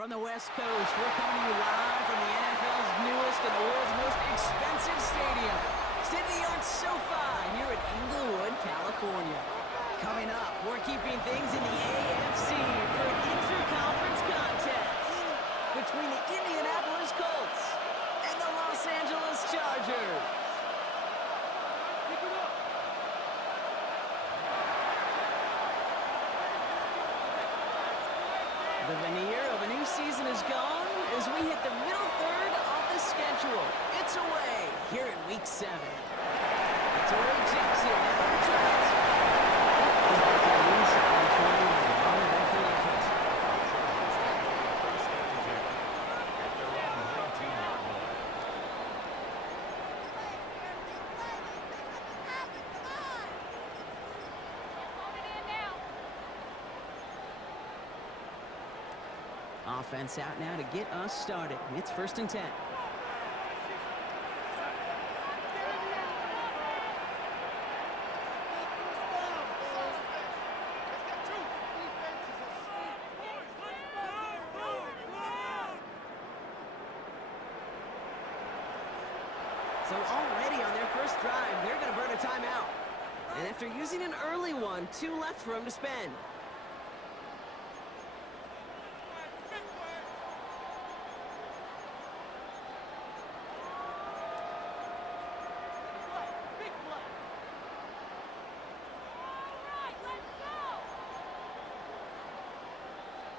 From the West Coast, we're coming to you live from the NFL's newest and the world's most expensive stadium, state-of-the-art SoFi here in Inglewood, California. Coming up, we're keeping things in the AFC for an intra-conference contest between the Indianapolis Colts and the Los Angeles Chargers. The veneer of a new season is gone as we hit the middle third of the schedule. It's away here in Week 7. Torrey Jackson returns. He's back to the inside of 20 on the rifle effort. Offense out now to get us started. It's 1st and 10. So already on their first drive, they're going to burn a timeout. And after using an early one, 2 left for them to spend.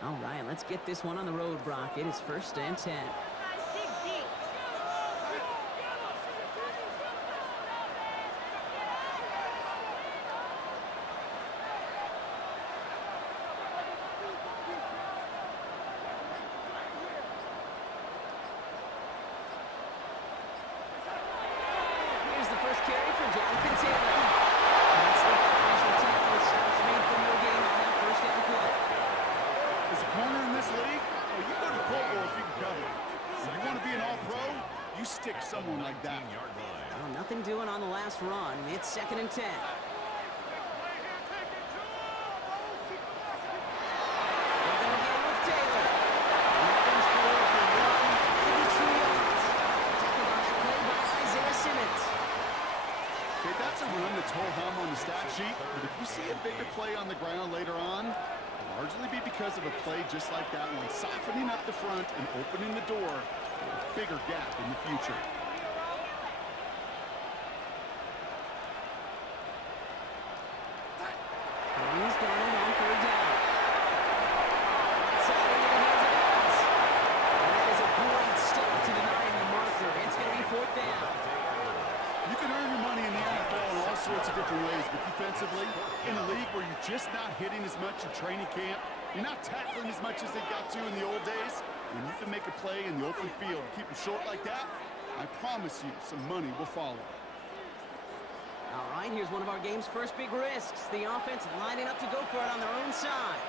All right, let's get this one on the road, Brock. It is 1st and 10. Here's the first carry for Jonathan Taylor. That's the initial tackle. Stops made for no gain on that first down play. As a corner in this league, you go to Pro Bowl if you can cover. If you want to be an all-pro, you stick someone like that. Well, nothing doing on the last run. It's 2nd and 10. They're going to get it with Taylor. Nothing's forward for 182 yards. Tackled on that play by Isaiah Simmons. Okay, that's a run that's ho-hum on the stat sheet, but if you see a bigger play on the ground later on, largely be because of a play just like that one, softening up the front and opening the door for a bigger gap in the future. He's got him on 3rd down. Outside into the hands of Evans. And that is a great stop to denying the marker. It's going to be 4th down. You can earn your money in the NFL in all sorts of different ways, but defensively, in a league where you're just not hitting as much in training camp, you're not tackling as much as they got to in the old days, when you can make a play in the open field, keep it short like that, I promise you some money will follow. All right, here's one of our game's first big risks. The offense lining up to go for it on their own side.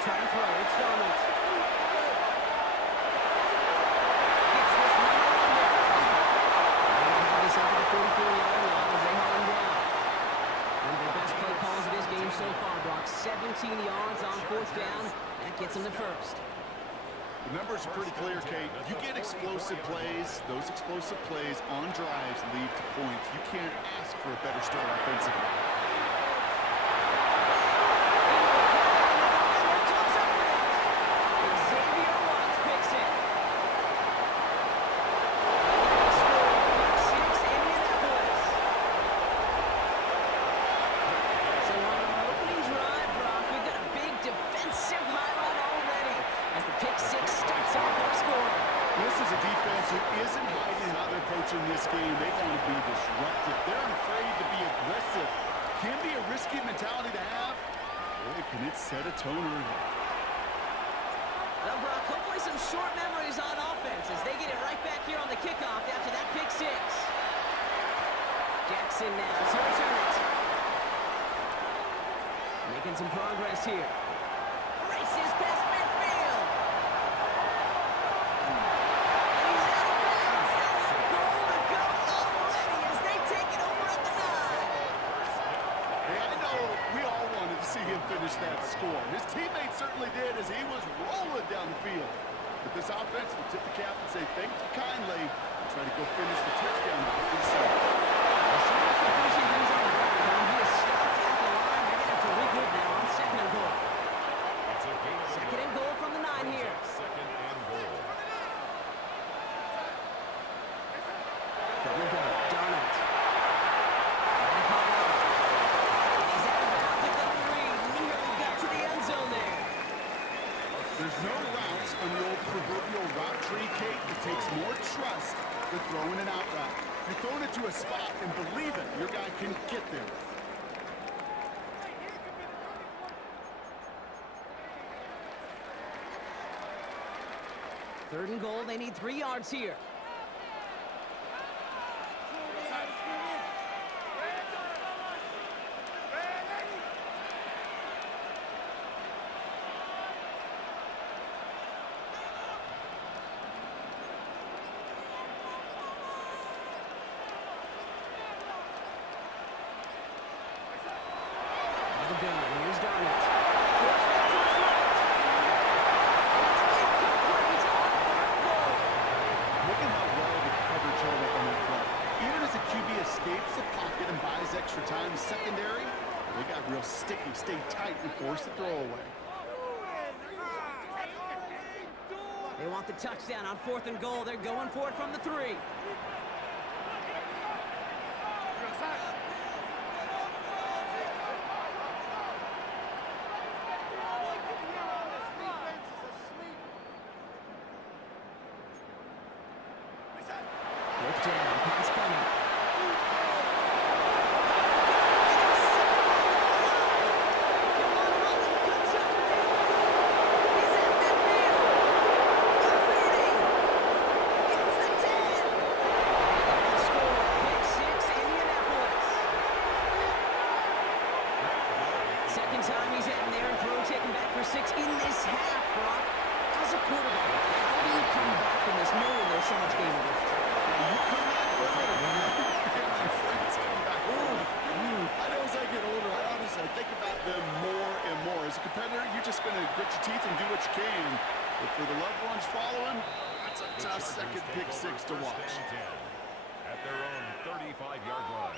Trying to throw. It's Donald. Gets this one under. They're going to have this over the 44-yard line as they haul him down. One of the best play calls of this game so far, Brock. 17 yards on 4th down. That gets him to 1st. The numbers are pretty clear, Kate. You get explosive plays. Those explosive plays on drives lead to points. You can't ask for a better start offensively. In this game, they want to be disruptive. They're afraid to be aggressive. Can be a risky mentality to have. Boy, can it set a tone early. Well, Brock, hopefully some short memories on offense as they get it right back here on the kickoff after that pick 6. Jackson now to return it. Making some progress here. Races past midfield. And he's out of bounds. force that score. His teammates certainly did as he was rolling down the field. But this offense will tip the cap and say thank you kindly and try to go finish the touchdown by himself. As soon as the finishing brings on the board, he is stopped at the line. They're going to have to regroup now on second and goal. Second and goal from the 9 here. Second and goal. From the gun, Darnold. Right upon out. He's out of bounds at the 3. Nearly got to the end zone there. There's no routes on the old proverbial route tree, Kate. It takes more trust than throwing an out route. You're throwing it to a spot and believe it, your guy can get there. Third and goal, they need 3 yards here. The gun, here's Darnold. Force back to his right. It's incomplete on third goal. Look at how well the coverage held up on that play. Even as a QB escapes the pocket and buys extra time secondary, they got real sticky, stayed tight, and forced the throwaway. They want the touchdown on 4th and goal. They're going for it from the 3. Fourth down, pass coming. Devon Holland cuts up. He's at midfield. Buffetti gets the 10. They're going to score. Pick 6, Indianapolis. Second time he's heading there, and throw taken back for 6 in this half, Brock. As a quarterback, how do you come back from this knowing there's so much game left? You come back further. My friends come back. I know as I get older, I honestly think about them more and more. As a competitor, you're just going to grit your teeth and do what you can. But for the loved ones following, that's a tough second pick 6 to watch. At their own 35-yard line.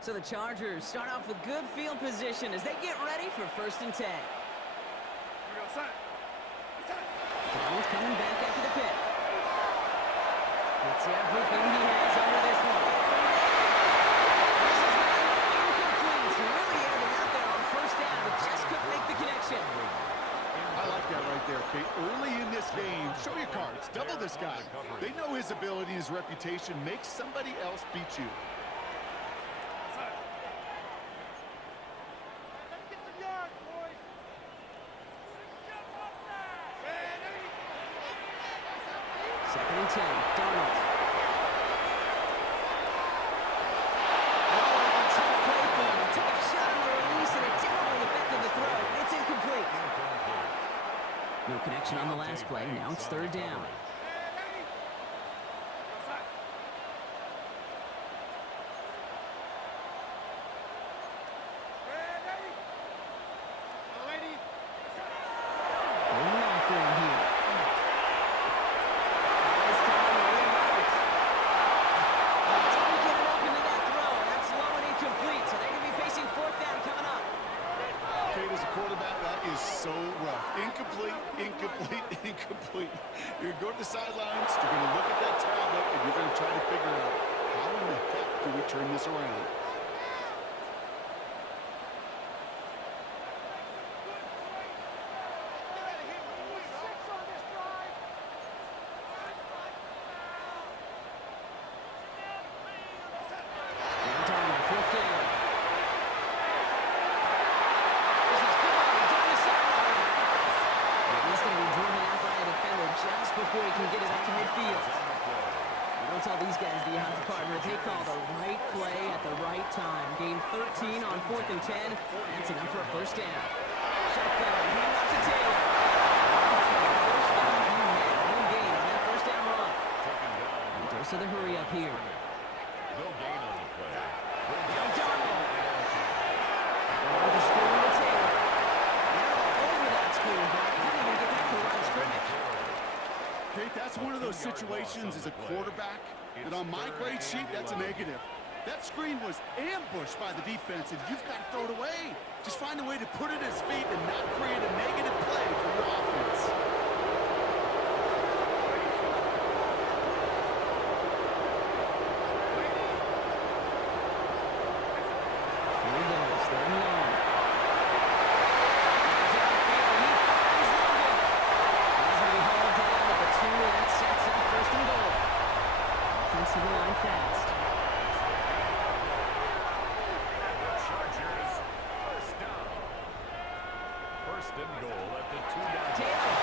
So the Chargers start off with good field position as they get ready for 1st and 10. Donald coming back after the pick. It's everything he has under this one. This is going to be incomplete. Really aired it out there on 1st down, but just couldn't make the connection. I like that right there, Kate. Early in this game, show your cards. Double this guy. They know his ability, his reputation. Make somebody else beat you. Second and 10, Darnold. Tough play for him. He took a shot on the release, and it definitely affected the throw. It's incomplete. No connection on the last play. Now it's 3rd down. Going on for him here. This time, really right. Didn't get it up into that throw. That's low and incomplete, so they're going to be facing 4th down coming up. Kate, as a quarterback, that is so rough. Incomplete, incomplete, incomplete. You're going to go to the sidelines, you're going to look at that tablet, and you're going to try to figure out how in the heck do we turn this around. Darnold, 4th down. This is good. Down the sideline. And he's going to be driven out by a defender just before he can get it up to midfield. You don't tell these guys, the odds partner, they call the right play at the right time. Gain 13 on 4th and 10. That's enough for a 1st down. Shotgun, hand off to Taylor. First down, he met. No gain on that 1st down run. And dose of the hurry up here. No gain on the situations as a quarterback, and on my grade sheet, that's a negative. That screen was ambushed by the defense, and you've got to throw it away. Just find a way to put it at his feet and not create a negative play for your offense. Here he goes, third and long. Downfield, and he finds Logan. He's going to be hauled down at the 2, and that sets up first and goal. Offensive line fast. Chargers, first down. First and goal at the 2-yard Taylor.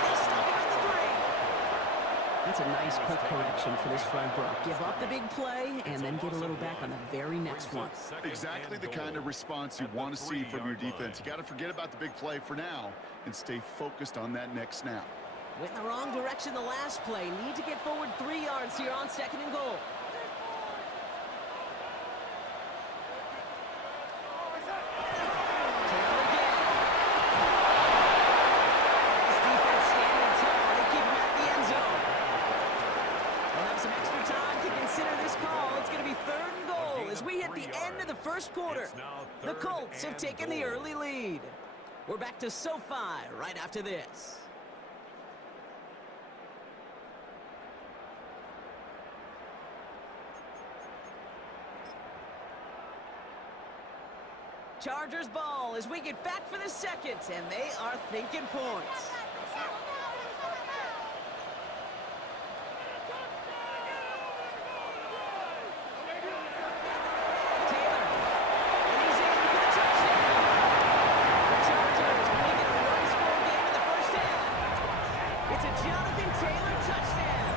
They stop him at the 3. That's a nice quick correction for this front row. Give up the big play and then get a little back on the very next one. Exactly the kind of response you want to see from your defense. You got to forget about the big play for now and stay focused on that next snap. Went in the wrong direction the last play. Need to get forward 3 yards here on second and goal. Taylor again. This defense standing tall. They keep him out of the end zone. We'll have some extra time to consider this call. It's going to be third and goal as we hit the end of the first quarter. The Colts have taken the early lead. We're back to SoFi right after this. Chargers ball as we get back for the second, and they are thinking points. Taylor, and he's in for the touchdown. The Chargers making a one-score game in the first half. It's a Jonathan Taylor touchdown.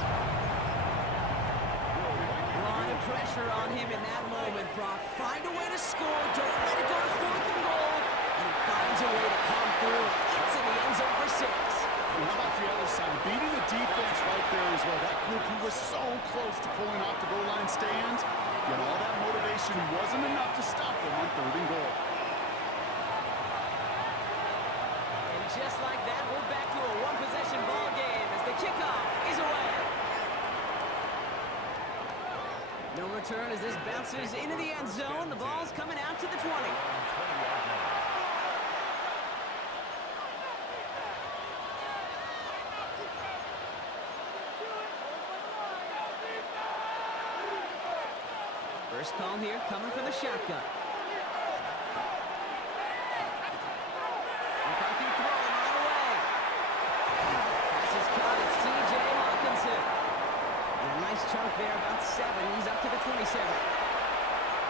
A lot of pressure on him in that moment, Brock. Find a way to score. Don't let it go to fourth and goal. And he finds a way to come through. It's in the end zone for 6. And how about the other side? Beating the defense right there as well. That group who was so close to pulling off the goal line stand. Yet all that motivation wasn't enough to stop them on third and goal. And just like that, we're back to a one-possession ball game as the kickoff is away. No return as this bounces into the end zone. The ball's coming out to the 20. First call here coming from the shotgun. McCarthy throwing right away. Pass is caught. It's T.J. Hawkinson. And a nice chunk there, about 7. He's up to the 27.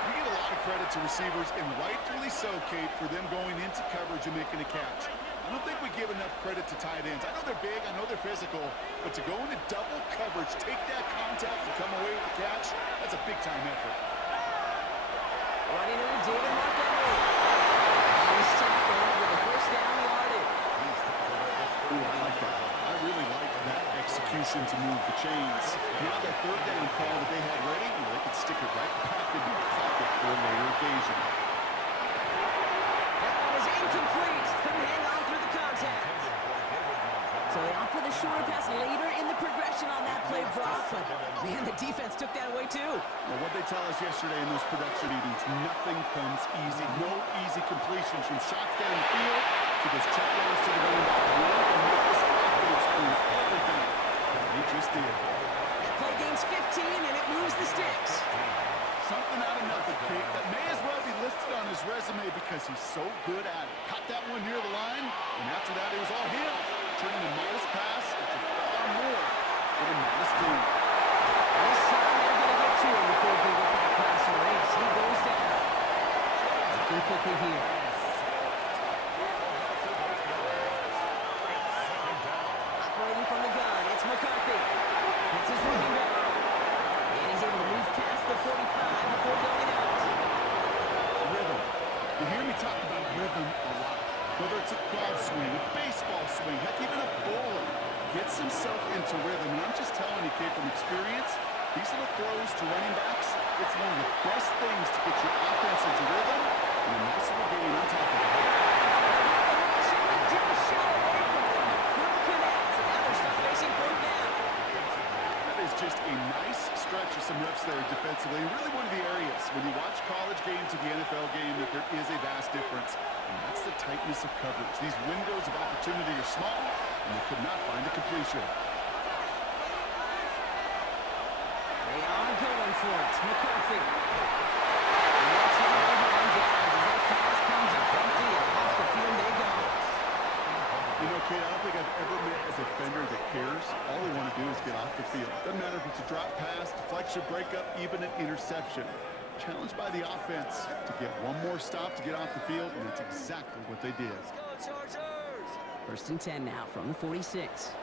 You give a lot of credit to receivers, and rightfully so, Kate, for them going into coverage and making a catch. I don't think we give enough credit to tight ends. I know they're big, I know they're physical, but to go into double coverage, take that contact, and come away with the catch, that's a big-time effort. Running into David Montgomery. He's tackled with a first down yardage. Ooh, I like that. I really like that execution to move the chains. Now that third down call that they had ready, they could stick it right back in their pocket for a later occasion. That one is incomplete. Couldn't hang on through the contact. So they opt for the shorter pass later in the progression on that play, Brock. But, man, the defense took that away, too. Well, what they tell us yesterday in those production meetings, nothing comes easy. No easy completions from shots down the field to those check downs to the running back. One can make this offense prove everything. He just did. That play gains 15, and it moves the sticks. Something out of nothing, Kate. That may as well be listed on his resume because he's so good at it. Caught that one near the line, and after that, it was all him. Turning a modest pass into far more with a modest team. This time they're going to get to him before they get that pass erased. He goes down. Looking quickly here. Operating from the gun, it's McCarthy. That's his running back. And he's able to move past the 45 before going out. Rhythm. You hear me talk about rhythm a lot. Whether it's a golf swing, a baseball swing, heck, even a bowler gets himself into rhythm. And I'm just telling you, kid, from experience, these little throws to running backs, it's one of the best things to get your offense into rhythm and a nice little game on top of it. Just shy away from him. Couldn't connect. And now they're stuck there a nice stretch of some reps there defensively. Really one of the areas when you watch college game to the NFL game that there is a vast difference. And that's the tightness of coverage. These windows of opportunity are small, and they could not find a completion. They are going for it. McCarthy. And that's him over on downs as that pass comes up empty and off the field they go. You know, Kate, I don't think I've ever met a defender that cares. All they want to do is get off the field. Doesn't matter if it's a drop pass, deflection, breakup, even an interception. Challenged by the offense to get one more stop to get off the field, and that's exactly what they did. First and 10 now from the 46.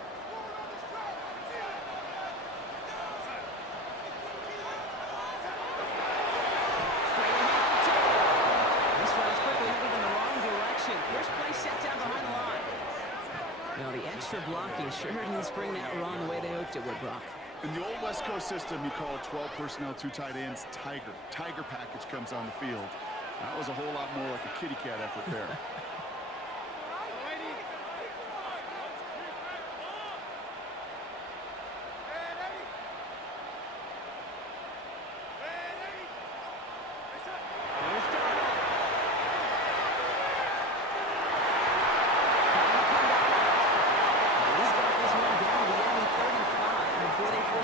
First play set down behind the line. Now the extra blocking sure didn't spring that run the way they hoped it would, Brock. In the old West Coast system, you call 12 personnel, 2 tight ends, Tiger. Tiger package comes on the field. That was a whole lot more like a kitty cat effort there.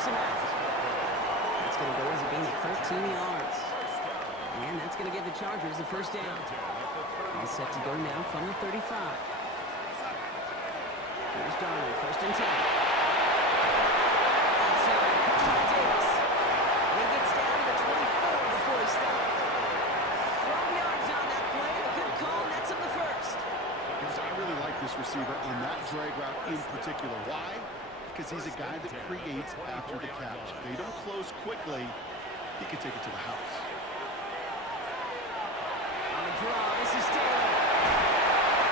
That's going to go as a gain of 13 yards. And that's going to give the Chargers the first down. All set to go now from the 35. Here's Darnold, first and 10. Outside, caught by Davis. And he gets down to the 24 before he stops. 12 yards on that play. A good call, and that's him the first. Because I really like this receiver on that drag route in particular. Why? Because he's a guy that creates after the catch. They don't close quickly. He can take it to the house. On the draw, this is Taylor.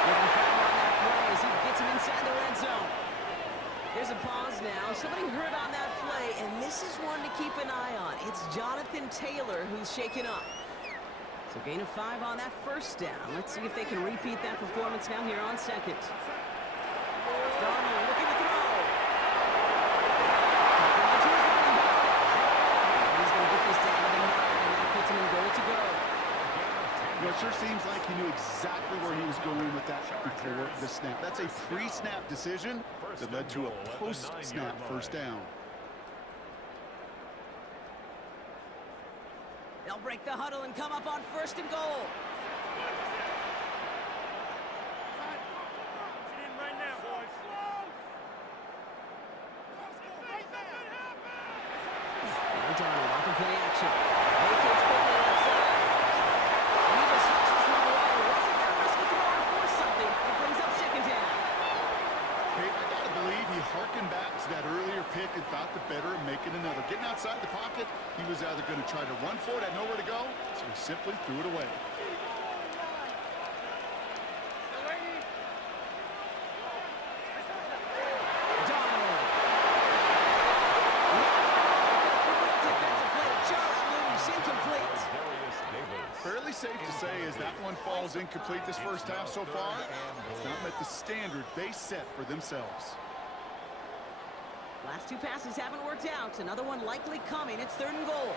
Looking for him on that play as he gets him inside the red zone. There's a pause now. Somebody hurt on that play, and this is one to keep an eye on. It's Jonathan Taylor who's shaken up. So gain of 5 on that first down. Let's see if they can repeat that performance now here on second. Darnold looking to throw. Well, it sure seems like he knew exactly where he was going with that before the snap. That's a pre-snap decision that led to a post-snap first down. They'll break the huddle and come up on first and goal. Darnold off the play action. Vacates quickly left side. And he just hooks this one away. Wasn't going to risk a throw or force something. It brings up second down. Kate, I gotta believe he harkened back to that earlier pick and thought the better of making another. Getting outside the pocket, he was either going to try to run for it, had nowhere to go, so he simply threw it away. Safe to say as that one falls incomplete this first half so far, it's not met the standard they set for themselves. Last 2 passes haven't worked out. Another one likely coming. It's third and goal.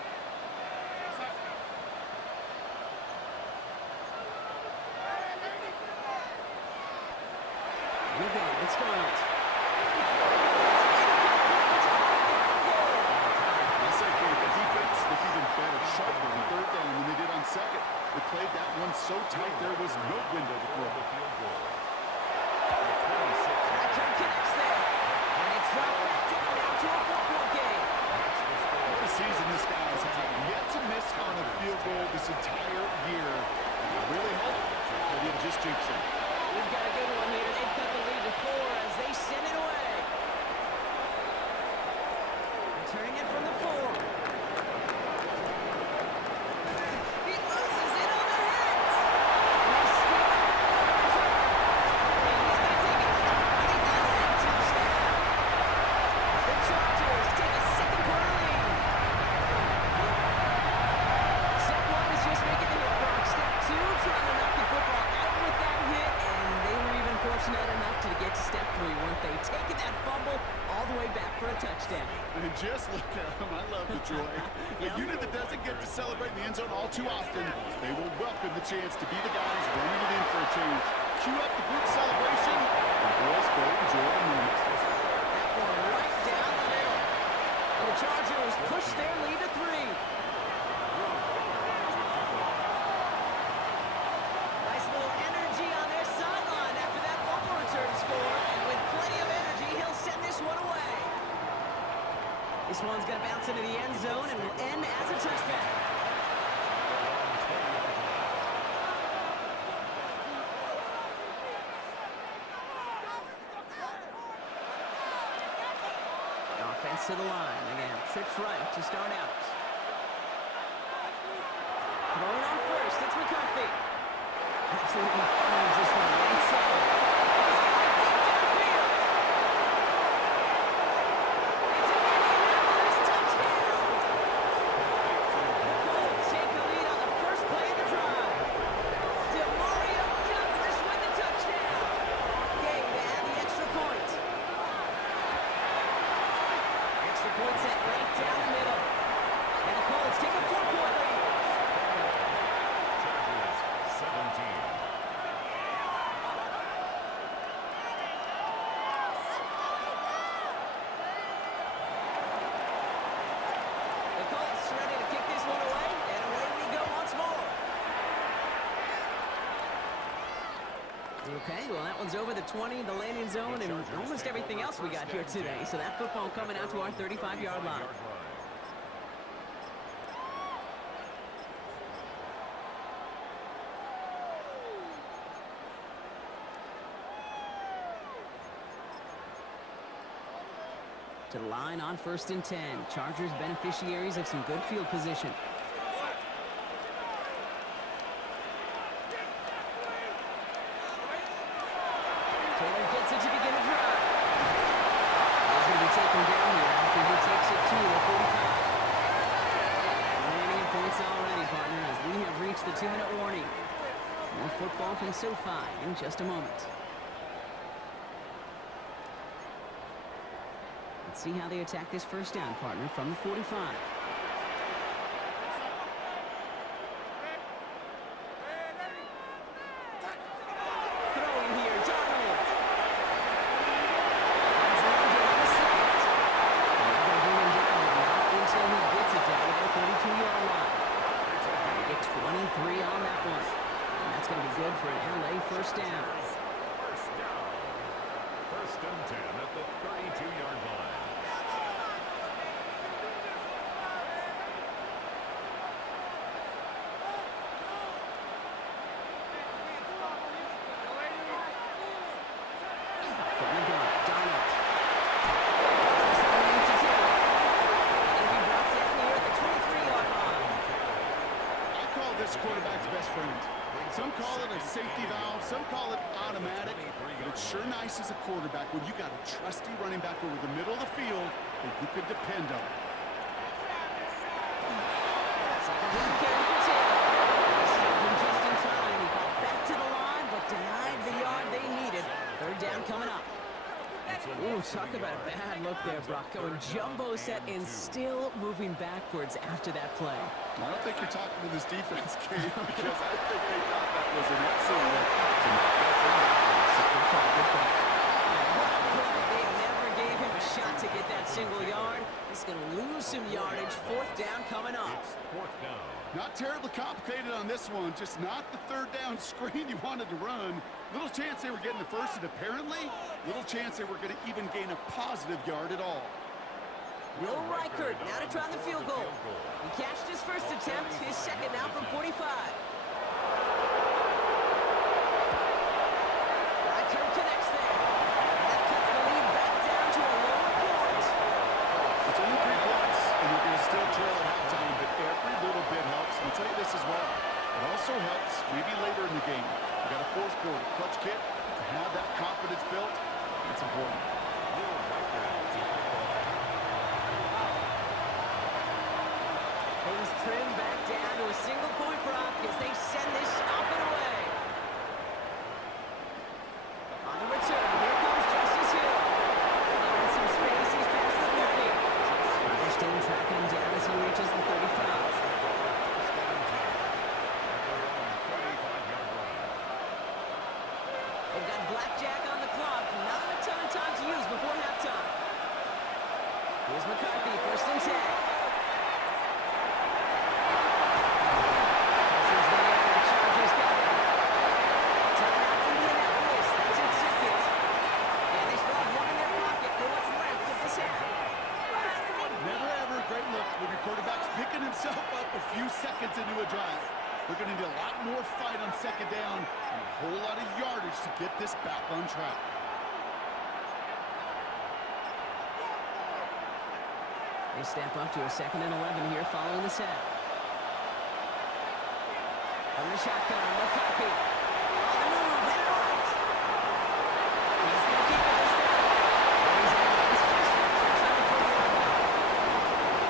And again, it's Darnold. I say, Kate, the defense looked even better, sharper on third down than they did on second. They played that one so tight there was no window to throw. That connects there. And it's dropped back down now to a 4-point game. What a season this guy has had. Yet to miss on a field goal this entire year. I really hope that he'll just jinx it. We've got a good one here. They've cut the lead to 4 as they send it away. Returning it from the 4. He loses it on the hits. And they steal it from the return. And he's going to take it back for the end touchdown. The Chargers take a second quarter lead. Step 1 is just making the hit, Brock. Step 2, trying to knock the football out with that hit, and they were even fortunate enough to get to step 3, weren't they? Taking that fumble all the way back for a touchdown. And just Look at him. I love the joy. A unit that doesn't get to celebrate in the end zone all too often, they will welcome the chance to be the guys running it in for a change. Cue up the group celebration, and boys go enjoy the moment. That one right down the middle. And the Chargers push their lead to 3. Nice little energy on their sideline after that fumble return score. And with plenty of energy, he'll send this one away. This one's going to bounce into the end zone and will end as a touchback. Offense to the line. Again, trips right to start out. Throwing on first, it's McCarthy. Absolutely fires this one right side. He's got it deep downfield. It's an Indianapolis touchdown. The Colts take the lead on the first play of the drive. Demario Douglas with the touchdown. Gay to add the extra point. Extra point set right down the middle. And the Colts take a 4-point lead. Chargers 17. The Colts ready to kick this one away, and away we go once more. Okay, well that one's over the 20, the landing zone, and almost everything else we got here today. So that football coming out to our 35-yard line. To the line on 1st and 10. Chargers beneficiaries of some good field position. Taylor gets it to begin a drive. He's going to be taken down here after he takes it to the 45. Remaining in points already, partner, as we have reached the 2-minute warning. More football from SoFi in just a moment. Let's see how they attack this first down, partner, from the 45. Throwing here, Donald. That's landed on the slant. And they're going to bring him down, but not until he gets it down to their 32-yard line. They get 23 on that one. And that's going to be good for an LA first down. First and 10 at the 32-yard line. From the gun, Donald. That's the 7 to Taylor. It'll be brought down here at the 23-yard line. I call this quarterback's best friend. Some call it a safety valve, some call it automatic, but it's sure nice as a quarterback when you got a trusty running back over the middle of the field that you could depend on. Second down carry for Taylor. He stopped him just in time. He got back to the line, but denied the yard they needed. Third down coming up. Ooh, talk about a bad look there, Brock. Going jumbo set and still moving backwards after that play. I don't think you're talking to this defense, Kane, because I think they thought that was an excellent look to knock that thing backwards. Good call, good call. What a play. They never gave him a shot to get that single yard. He's going to lose some yardage. Fourth down coming up. It's fourth down. Not terribly complicated on this one, just not the third down screen you wanted to run. Little chance they were getting the first, and apparently, little chance they were going to even gain a positive yard at all. Will Reichert now to try the field goal. He cashed his first attempt, his second now from 45. Reichert connects there. And that cuts the lead back down to a lower point. It's only 3 points, and you're going to still trail at halftime, but every little bit helps. And I'll tell you this as well. It also helps maybe later in the game. You got a fourth quarter clutch kick to have that confidence built. It's important. Things trim back down to a single point Brock as they send this off and away. On the return, here comes Justice Hill. Finding some space, he's past the 30. They're staying blackjack on the clock. Not a ton of time to use before halftime. Here's McCarthy, 1st and 10. This is the Chargers got it. Timeout Indianapolis. That's in seconds. And they still have one in their pocket for what's left of this half. Never ever a great look when your quarterback's picking himself up a few seconds into a drive. We're going to need a lot more fight on 2nd down and a whole lot of yardage to get this back on track. They step up to a 2nd and 11 here following the sack. From the shotgun, McCarthy. On the move, hit it right. He's going to keep it this time. He's out. It's just that 640-yard line.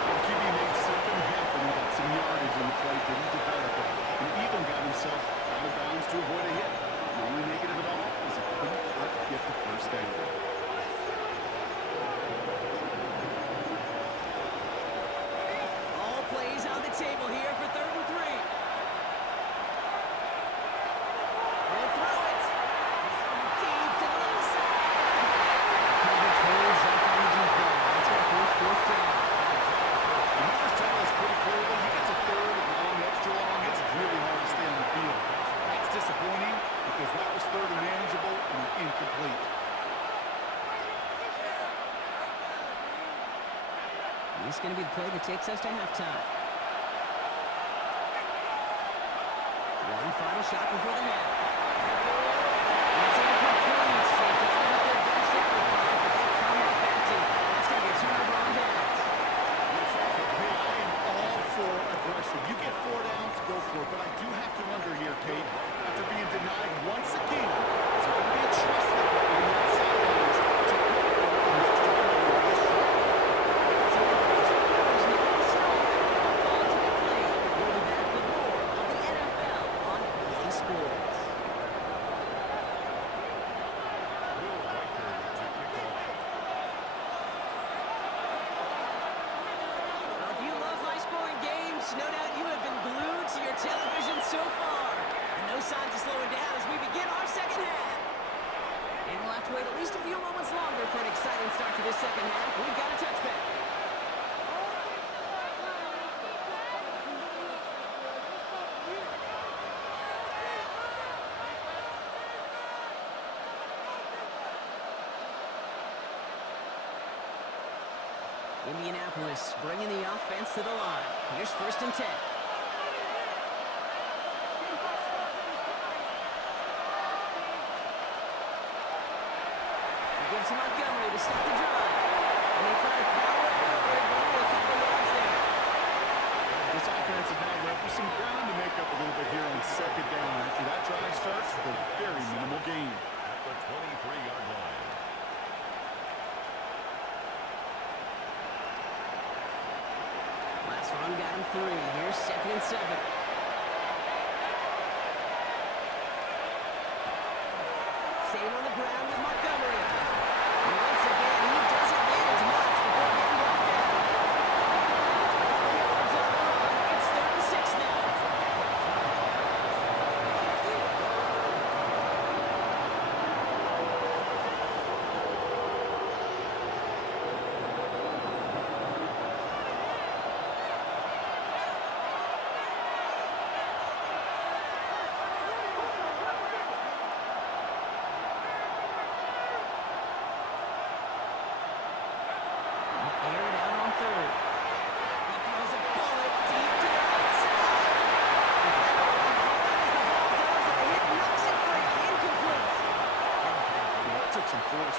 The QB made something happen. He got some yardage in the play, didn't develop it, and even got himself out of bounds to avoid a hit. The only negative at all is he couldn't quite get the 1st down. All plays on the table here for 3rd and 3. They'll throw it. He's throwing deep to the left side. Coverage holds up on the deep ball. That's our first 4th down. The numbers tell us pretty clearly he gets a 3rd and long, extra long. It's really hard to stay on the field. That's disappointing because that was 3rd and manageable and incomplete. This is going to be the play that takes us to halftime. One final shot before the half. And it's incomplete. So it's all with their best effort, but they come up empty. That's going to be a turnover on downs. Hey, I am all for aggression. You get 4 downs, go for it. But I do have to wonder here, Kate, after being denied once again, is there going to be a trust level on that sidelines to pick up the next time they get this shot? So the turnovers now start football to be played. We'll be back with more of the NFL on EA Sports. Will Riker to kick off. Well, if you love high-scoring games, no doubt you have been glued to your television so far. And no signs of slowing down as we begin our 2nd half. And we'll have to wait at least a few moments longer for an exciting start to this 2nd half. We've got a touchback. Indianapolis bringing the offense to the line. Here's 1st and 10. He gives to Montgomery to start the drive. And they try to power it forward, but only a couple yards there. This offense is now left with some ground to make up a little bit here on 2nd down. After that drive starts with a very minimal gain. At the 23-yard line. Last run got him 3. Here's 2nd and 7. Staying on the ground with Montgomery. And once again, he doesn't manage much before getting brought down. A couple yards on the run. It's 3rd and 6 now.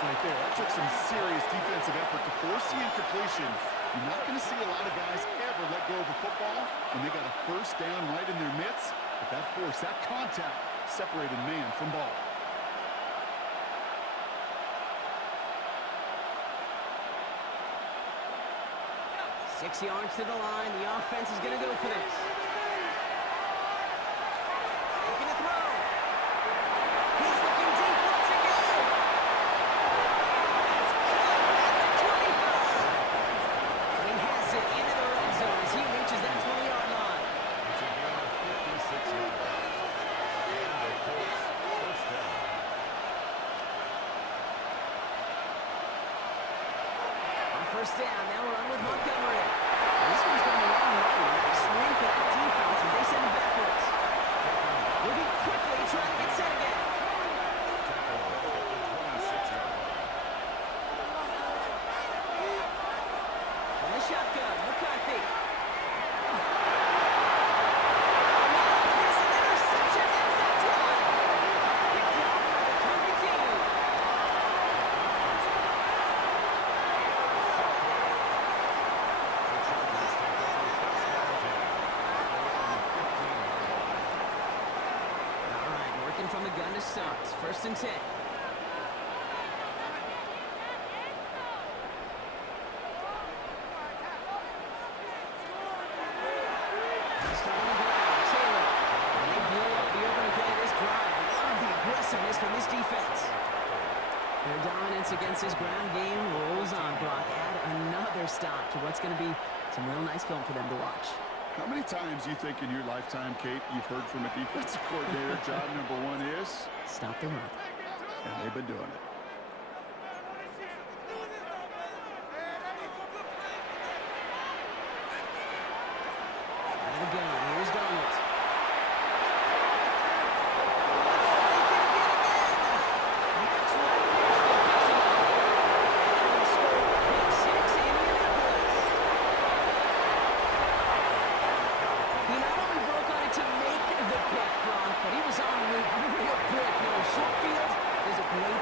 right there. That took some serious defensive effort to force the incompletion. You're not going to see a lot of guys ever let go of the football when they got a first down right in their midst. But that force, that contact, separated man from ball. Six yards to the line. The offense is going to go for this. Looking to throw. He's looking deep once again. That's caught at the 25. He has it into the red zone as he reaches that 20-yard line. It's a gain of 56 yards. And the Colts first down. first down. Now we're on with Montgomery. And this one's going a long way. Nice swing for that defense as they send him backwards. Moving quickly, trying to get set again. From the shotgun, McCarthy. From the gun to start. First and 10. Their dominance against his ground game rolls on. Brock, add another stop to what's going to be some real nice film for them to watch. How many times you think in your lifetime, Kate, you've heard from a defensive coordinator, job number one is? Stop the run. And they've been doing it. Out of the gun, here's Donald.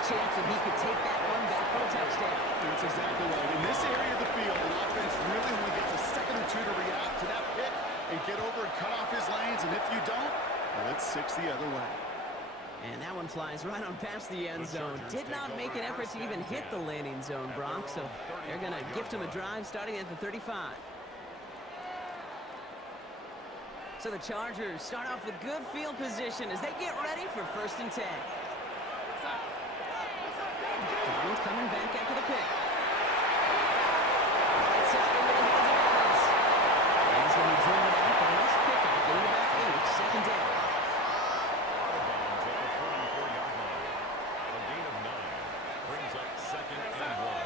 Chance that he could take that one back for a touchdown. That's exactly right. In this area of the field, the offense really only gets a second or two to react to that pick and get over and cut off his lanes. And if you don't, well, it's 6 the other way. And that one flies right on past the end zone. Did not make an effort to even hit the landing zone, Brock. So they're going to gift him a drive starting at the 35. So the Chargers start off with good field position as they get ready for first and 10. Donald's coming back after the pick. Right side into the hands of Evans. And he's going to be driven out, but a nice pickup. Gain about 8, second down. Out of bounds at the 44-yard line. A gain of 9 brings up second and 1.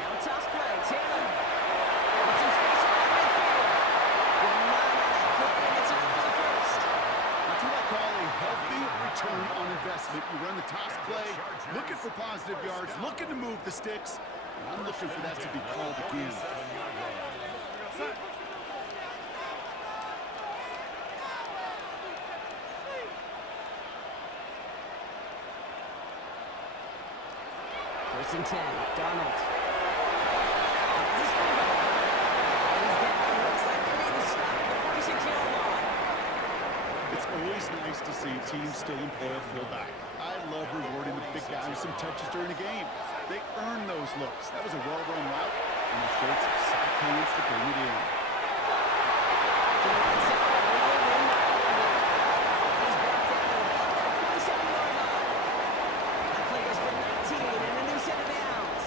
Now toss play, Taylor. Gets some space around midfield. Good line on that play, and it's enough for the first. That's what I call a healthy return on investment. You run the toss play, looking for positive yards, looking to move the sticks. I'm looking for that to be called again. First and 10, Donald. Looks like they made the stop at the 46-yard line. It's always nice to see teams still employ a fullback. I love rewarding the big guy with some touches during the game. They earn those looks. That was a well-run route, and they showed some soft hands to bring it in. To the right side, he's back down at about that 27-yard line. That play goes for 19 and a new set of downs.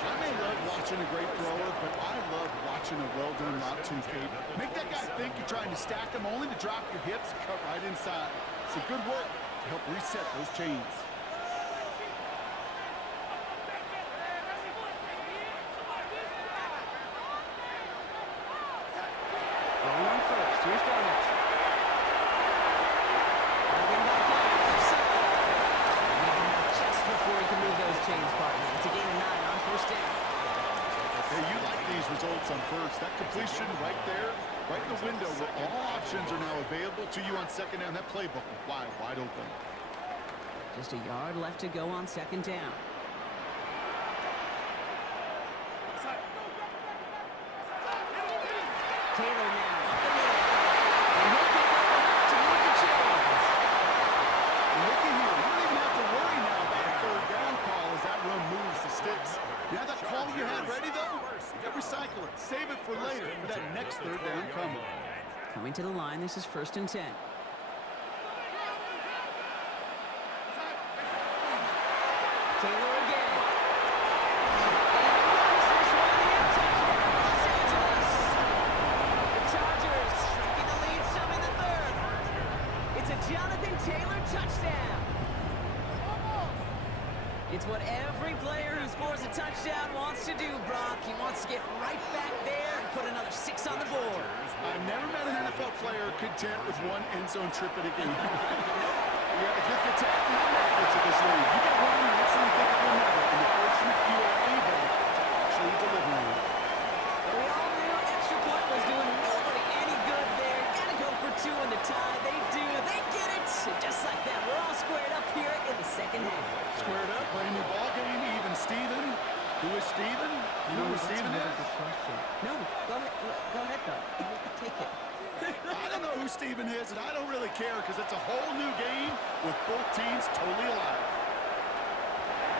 I may love watching a great thrower, but I love watching a well-done route too, Kate. Make that guy think you're trying to stack him, only to drop your hips and cut right inside. It's a good work to help reset those chains. Rolling on first, here's Donald. Moving back out, left side. Just before he can move those chains, partner. It's a gain of 9 on first down. Hey, you like these results on first. That completion right there, right in the window where all options are now available to you on second down. That playbook is wide open. Just a yard left to go on second down. Taylor now up the middle. And he'll pick up enough to move the chains. Looky here, you don't even have to worry now about a third down call as that run moves the sticks. You have that call you had ready, though? You got to recycle it. Save it for later for that next third down coming. Coming to the line, this is first and 10. Taylor again. And runs this one in. Touchdown, Los Angeles. The Chargers shrinking the lead some in the third. It's a Jonathan Taylor touchdown. It's what every player who scores a touchdown wants to do, Brock. He wants to get right back there and put another 6 on the board. I've never met an NFL player content with one end zone trip in a game. Yeah, if you're content, you're the Mavericks of this league. You get one, you instantly think of another. And the fortunate few are able to actually deliver on it. We all knew an extra point was doing nobody any good there. Gotta go for 2 in the tie. They do. They get it. And just like that, we're all squared up here in the second half. Squared up, brand new ball game, even Steven. Who is Steven? You know who Steven is? No, go ahead, though. Take it. I don't know who Steven is, and I don't really care because it's a whole new game with both teams totally alive.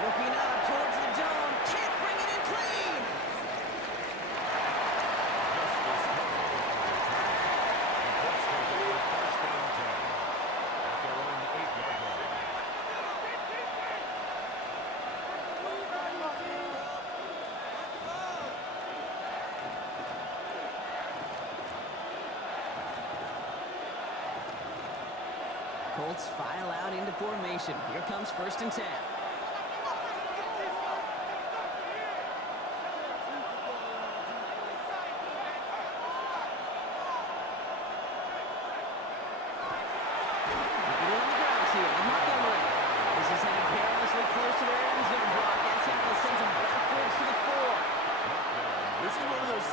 Looking up towards the dome. Can't bring it in clean. Colts file out into formation. Here comes 1st and 10.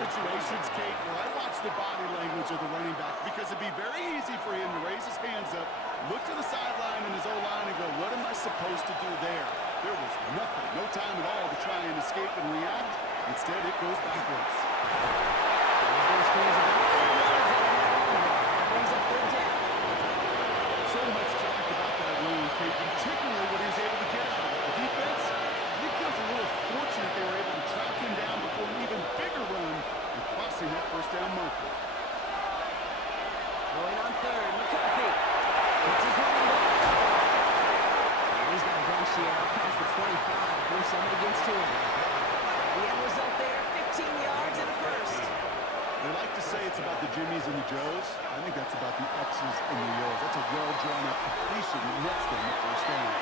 Situations, Kate, where I watch the body language of the running back because it'd be very easy for him to raise his hands up, look to the sideline and his O-line and go, what am I supposed to do there? There was nothing, no time at all to try and escape and react. Instead, it goes backwards. So much talk about that run, Kate, particularly what he was able to get out of it. The defense, I think feels a little fortunate they were able to track him down before an even bigger run and crossing that 1st down marker. Going on 3rd, McCarthy. It's his running back. And he's got a bunch here up past the 25 before somebody gets to him. The end result there, 15 yards and a 1st. They like to say it's about the Jimmies and the Joes. I think that's about the X's and the O's. That's a well-drawn-up completion that nets them the 1st down.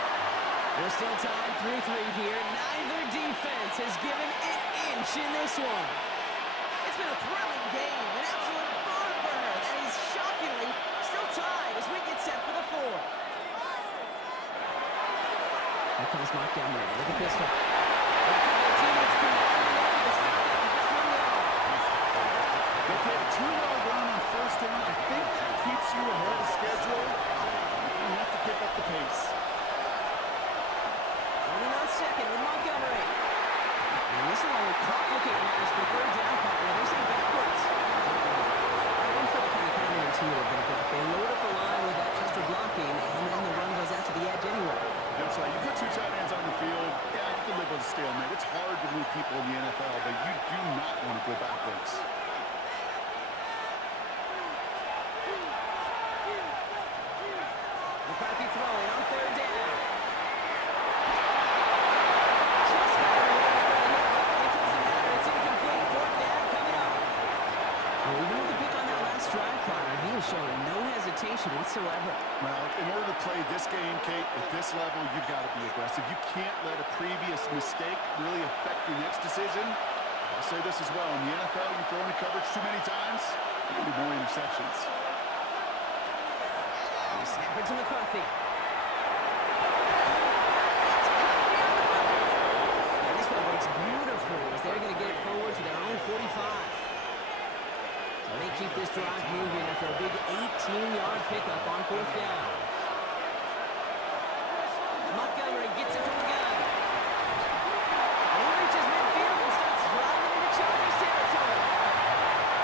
We're still tied 3-3 here. Neither defense has given an inch in this one. It's been a thrilling game, an absolute barn burner that is shockingly still tied as we get set for the 4th. Here comes Montgomery with a pistol. Teammates combined there to stop this one down. Okay, a 2-yard run on 1st down. I think that keeps you ahead of schedule. You have to pick up the pace. Running on 2nd with Montgomery. And this one will complicate matters for 3rd down partner. They're sent backwards. I don't feel kind of counterintuitive there, Brock. They load up the line with that extra blocking, and then the run goes out to the edge anyway. That's right. You put 2 tight ends on the field, yeah, you can live with a stalemate. It's hard to move people in the NFL, but you do not want to go backwards. McCarthy throwing on 3rd down. It doesn't matter. It's incomplete. 4th down coming up. Well, even with the pick on that last drive, partner, he is showing no hesitation whatsoever. Well, in order to play this game, Kate, at this level, you've got to be aggressive. You can't let a previous mistake really affect your next decision. I'll say this as well. In the NFL, you throw into coverage too many times, there'll be more interceptions. Snap it to McCarthy. And this one works beautifully as they're going to get it forward to their own 45. So they keep this drive moving after a big 18-yard pickup on 4th down. Montgomery gets it from the gun. And he reaches midfield and starts driving into Chargers territory.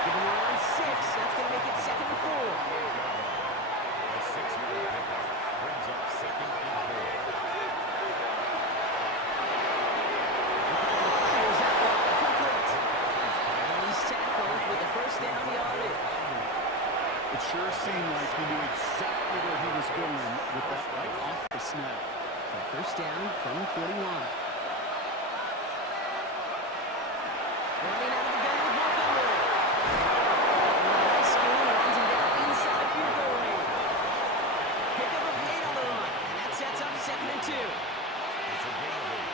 Giving him on 6. That's going to make it 2nd and 4. A 6-yard pickup brings up 2nd and 4. Fires that one complete. And he's tackled with the 1st down yardage. It sure seemed like he knew exactly where he was going with that right off the snap. So 1st down from the 41. Running out of the gun with Montgomery. And with a nice screen, he runs him down inside field goal range. Pick up of 8 on the run, and that sets up 2nd and 2. It's a gain of 8.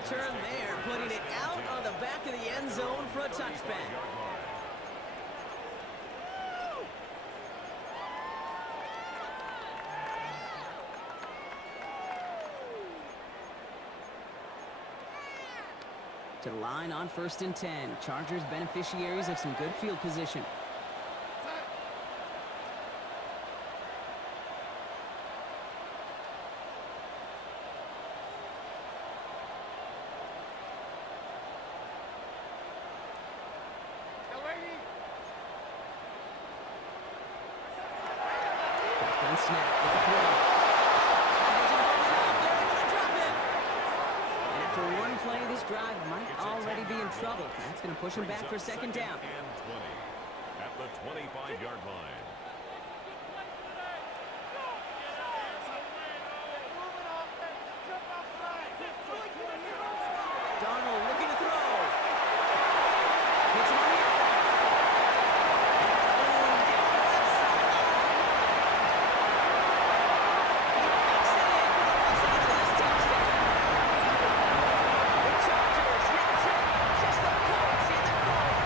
return there, putting it out on the back of the end zone for a touchback. To the line on 1st and 10. Chargers beneficiaries of some good field position. Shotgun snap. They'll throw. After one play, this drive might already be in trouble. That's going to push him back for 2nd down. And 20 at the 25-yard line. Darnold looking to throw. Hits him on the outside. Boom, down the left sideline. He makes it in for the Los Angeles touchdown. The Chargers now trail just a point in the fourth.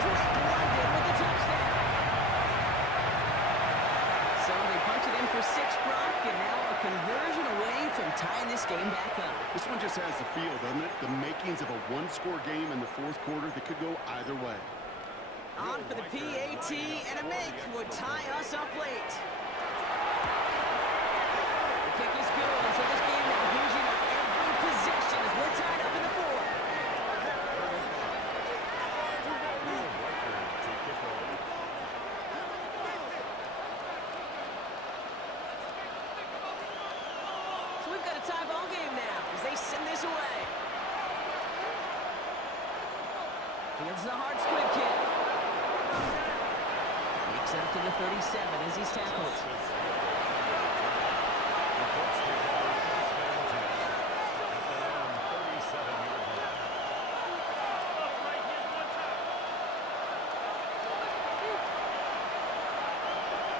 Drake London with the touchdown. So they punch it in for 6, Brock, and now a conversion away from tying this game back up. This one just has the feel, doesn't it? The makings of a one-score game in the 4th quarter that could go either way. On for the PAT, and a make would tie us up late. The kick is good, so this game now hinging on every possession as we're tied up in the 4th. So we've got a tie ball game now as they send this away. Fields the hard squib kick. Makes out to the 37 as he's tackled.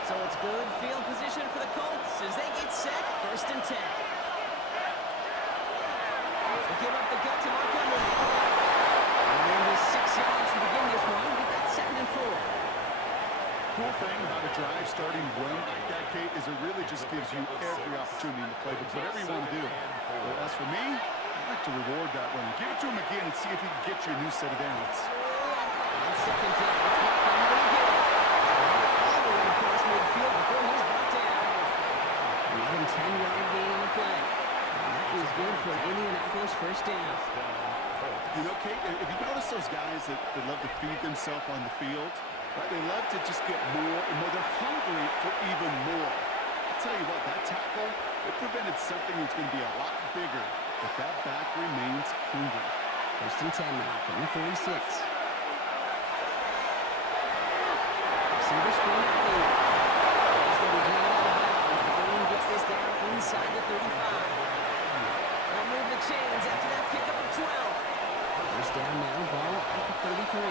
So it's good field position for the Colts as they get set, 1st and 10. They give up the gut to Montgomery. And then with 6 yards to begin this one, we've got 2nd and 4. Cool thing about a drive starting run like that, Kate, is it really just gives you every opportunity to play with whatever you want to do. But as for me, I'd like to reward that run. Give it to him again and see if he can get you a new set of downs. On 2nd down, it's Montgomery again. All the way across midfield before he's brought down. Even 10-yard gain on the play. And that is good for Indianapolis 1st down. You know, Kate, if you notice those guys that love to feed themselves on the field, right? They love to just get more and more. They're hungry for even more. I'll tell you what, that tackle, it prevented something that's going to be a lot bigger, but that back remains hungry. 1st and 10 now from the 46. Receiver screen out here. He's going to be drawn out of bounds. Green gets this down inside the 35. They'll move the chains after that pickup of 12. 1st down now, ball at the 33.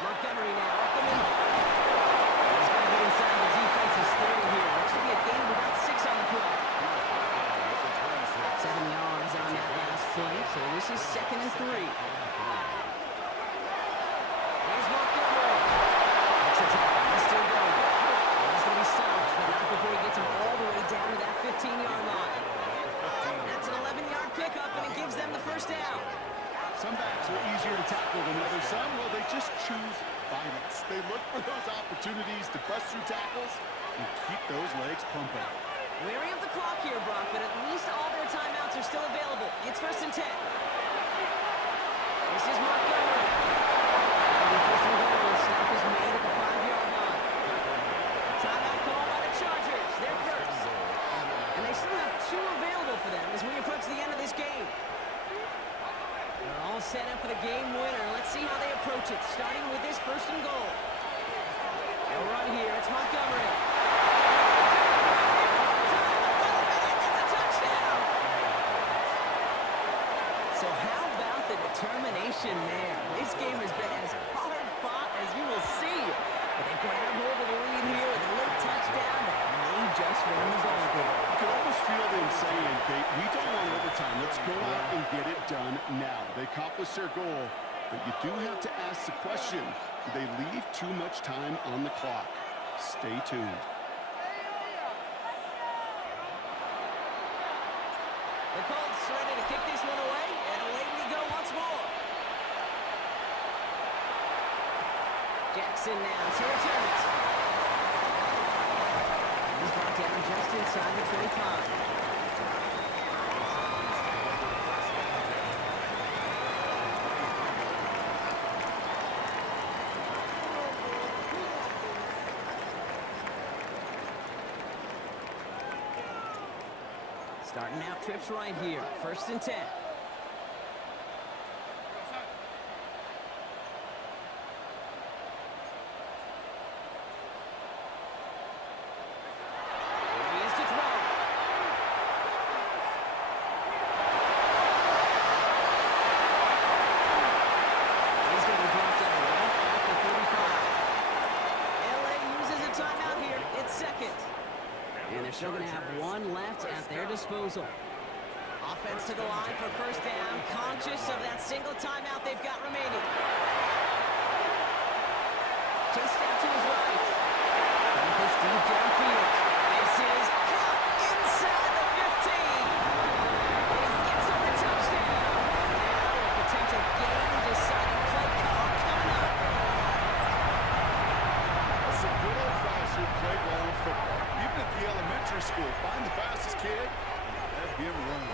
Montgomery now up the middle. He's going to get inside the defense's 30 here. There should be a gain of about 6 on the play. 7 yards on that last play, so this is 2nd and 3. Here's Montgomery. Makes a tackle. He's still going. He's going to be stopped, but not before he gets him all the way down to that 15-yard line. That's an 11-yard pickup, and it gives them the 1st down. Some backs are easier to tackle than others. Some, well, they just choose violence. They look for those opportunities to bust through tackles and keep those legs pumping. Wary of the clock here, Brock, but at least all their timeouts are still available. It's 1st and 10. This is Montgomery. And the 1st and goal. Stop is made at the 5-yard line. Timeout call by the Chargers. They're first. And they still have 2 available for them as we approach the end of this game. They're all set up for the game winner. Let's see how they approach it, starting with this 1st and goal. They'll run here. It's Montgomery. So how about the determination there? This game has been as hard fought as you will see. But they grab hold of the lead here with a late touchdown that may just win the ball game. You can almost feel them saying, we don't want overtime. Let's go out and get it done now. They accomplished their goal, but you do have to ask the question, do they leave too much time on the clock? Stay tuned. The Colts ready to kick this one away, and away we go once more. Jackson now to return it. He's brought down just inside the 25. Starting out trips right here. 1st and 10. And they're still going to have one left at their disposal. Offense to the line for 1st down, conscious of that single timeout they've got remaining. Chased out to his right. Broncos deep downfield. This is caught inside the 15. And he gets over touchdown. Now a potential game-deciding play call coming up. That's a good old-fashioned playground football. Even at the elementary school, find the fastest kid, let him run.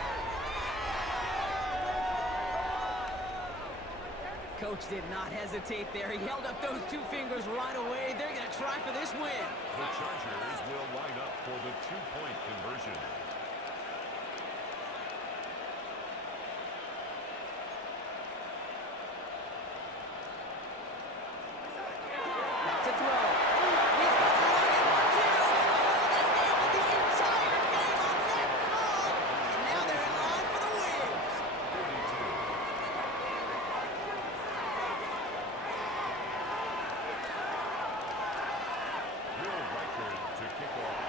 Coach did not hesitate there. He held up those 2 fingers right away. They're going to try for this win. The Chargers will line up for the 2-point conversion. Back to throw. He's going to run it for 2. They nailed the entire game on that call. And now they're in line for the win. 32. Will Reichard to kick off.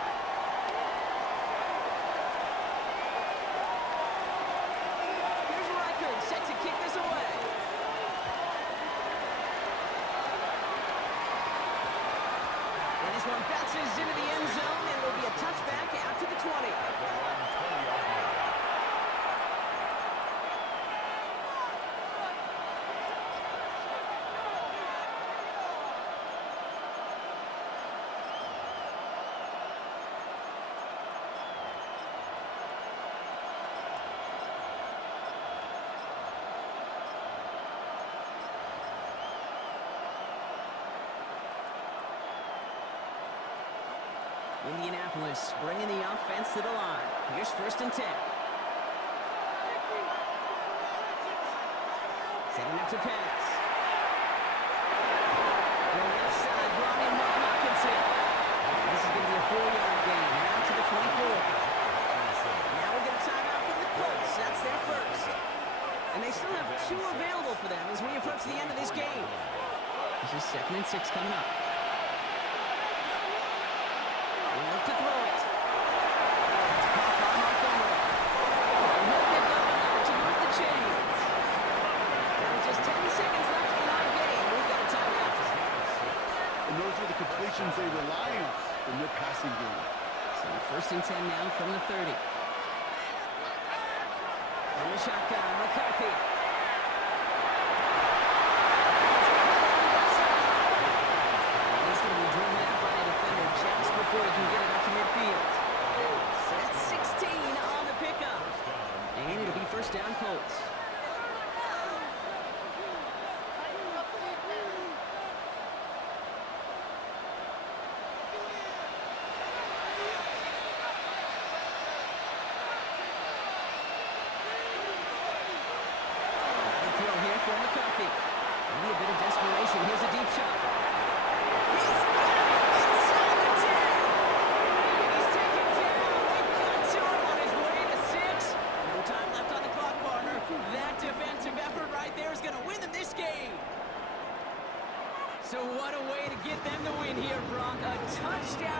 Here's Reichard set to kick this away. And this one bounces into the end zone, and it'll be a touchback out to the 20. At the long 20-yard line. Indianapolis bringing the offense to the line. Here's 1st and 10. Setting up to pass. The left side, Ronnie Hawkinson. This is going to be a 4-yard gain. Now to the 24. Now we'll get a timeout from the Colts. That's their first. And they still have 2 available for them as we approach the end of this game. This is 2nd and 6 coming up. Look to throw it. It's caught by Montgomery. And he'll pick up enough to move the chains. Now with just 10 seconds left in our game, we've got a timeout. And those are the completions they rely on in their passing game. So 1st and 10 now from the 30. On the shotgun, McCarthy. He's going to be driven out by a defender just before he can get it up to midfield. That's 16 on the pickup. And it'll be 1st down Colts. Another throw here for McCarthy. Maybe a bit of desperation. Here's a deep shot. He's got it inside the 10. And he's taken down. They got to him on his way to 6. No time left on the clock, partner. That defensive effort right there is going to win them this game. So what a way to get them to win here, Brock. A touchdown.